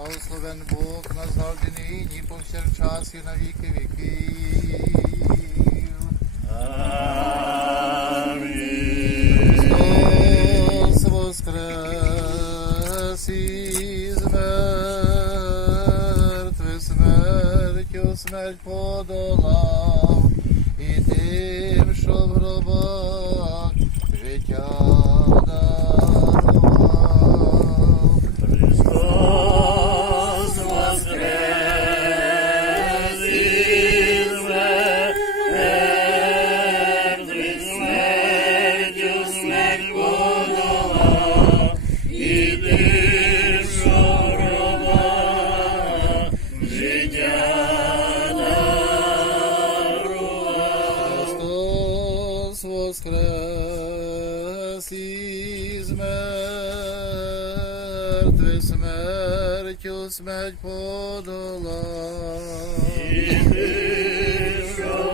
Благословен Бог, назавжди нині, повсякчас і на віки. битви смертю смерть подола. І ти, що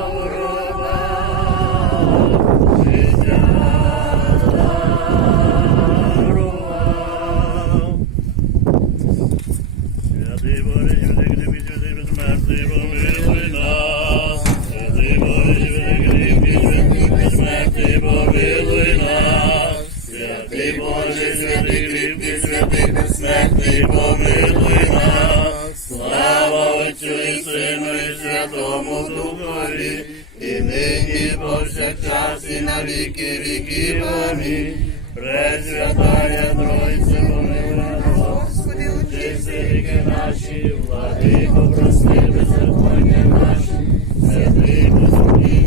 І нині повсякчас, і на віки віки. Амінь. Пресвятая тройця, помила Господи, учи гріхи наші, владико, прости беззаконня наші, святий Господи,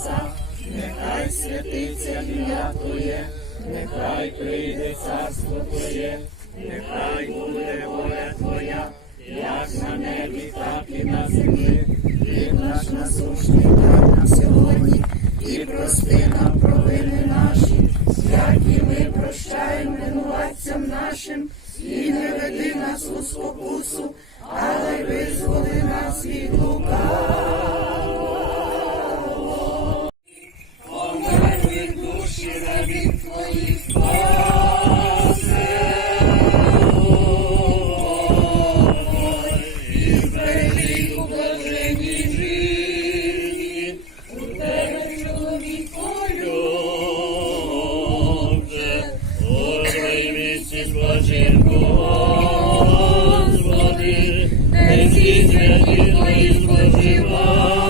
небесах, нехай святиться ім'я Твоє, нехай прийде царство Твоє, нехай буде воля Твоя, як на небі, так і на землі, і наш насущний дай на сьогодні. Господи, не всі святі твої спочивають.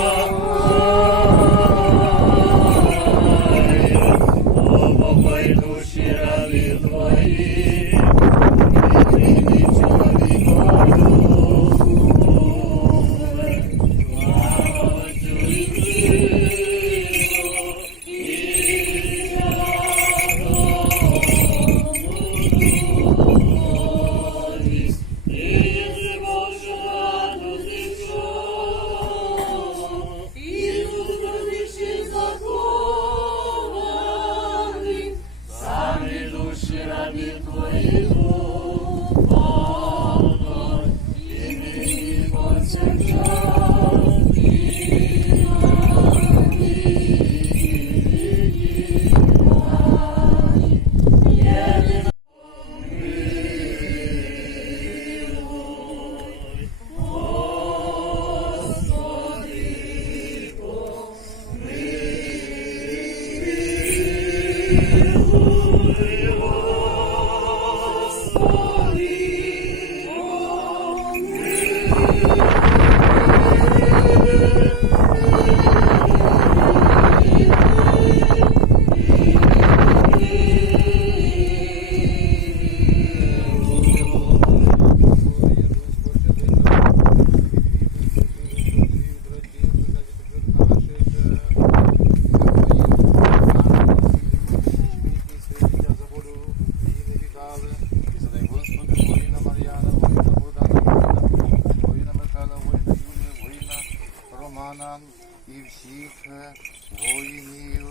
отаманам і всіх е, воїнів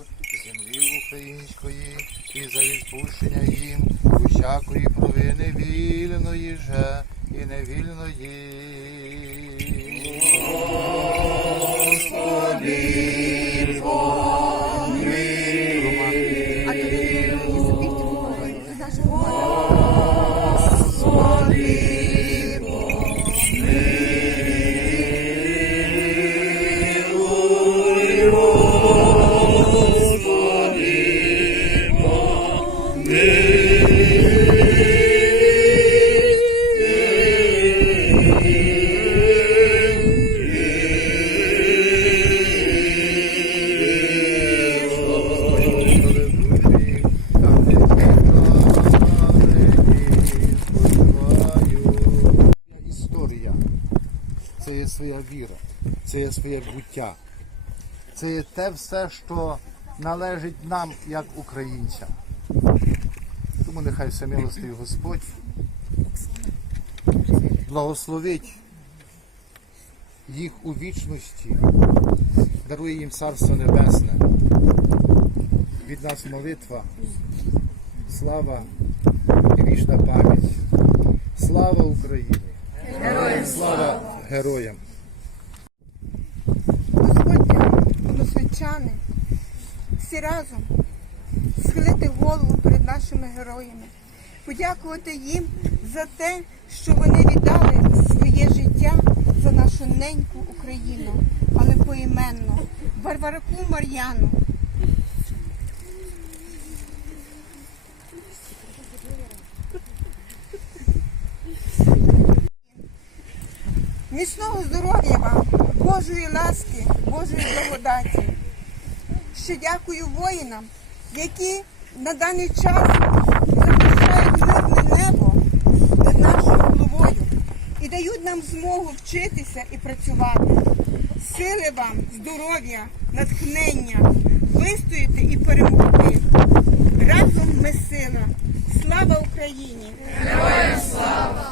землі української і за відпущення їм усякої провини вільної же і невільної. Господи! Це є своя віра, це своє буття. Це є те все, що належить нам як українцям. Тому нехай всемилостивий Господь благословить їх у вічності, дарує їм Царство Небесне. Від нас молитва, слава і вічна пам'ять. Слава Україні! Героям слава героям! Дозвольте, односвітчани, всі разом схилити голову перед нашими героями, подякувати їм за те, що вони віддали своє життя за нашу неньку Україну, але поіменно, Варвараку Мар'яну, Міцного здоров'я вам, Божої ласки, Божої благодаті. Ще дякую воїнам, які на даний час захищають мирне небо над нашою головою і дають нам змогу вчитися і працювати. Сили вам, здоров'я, натхнення, вистояти і перемогти. Разом ми сила. Слава Україні! Діво,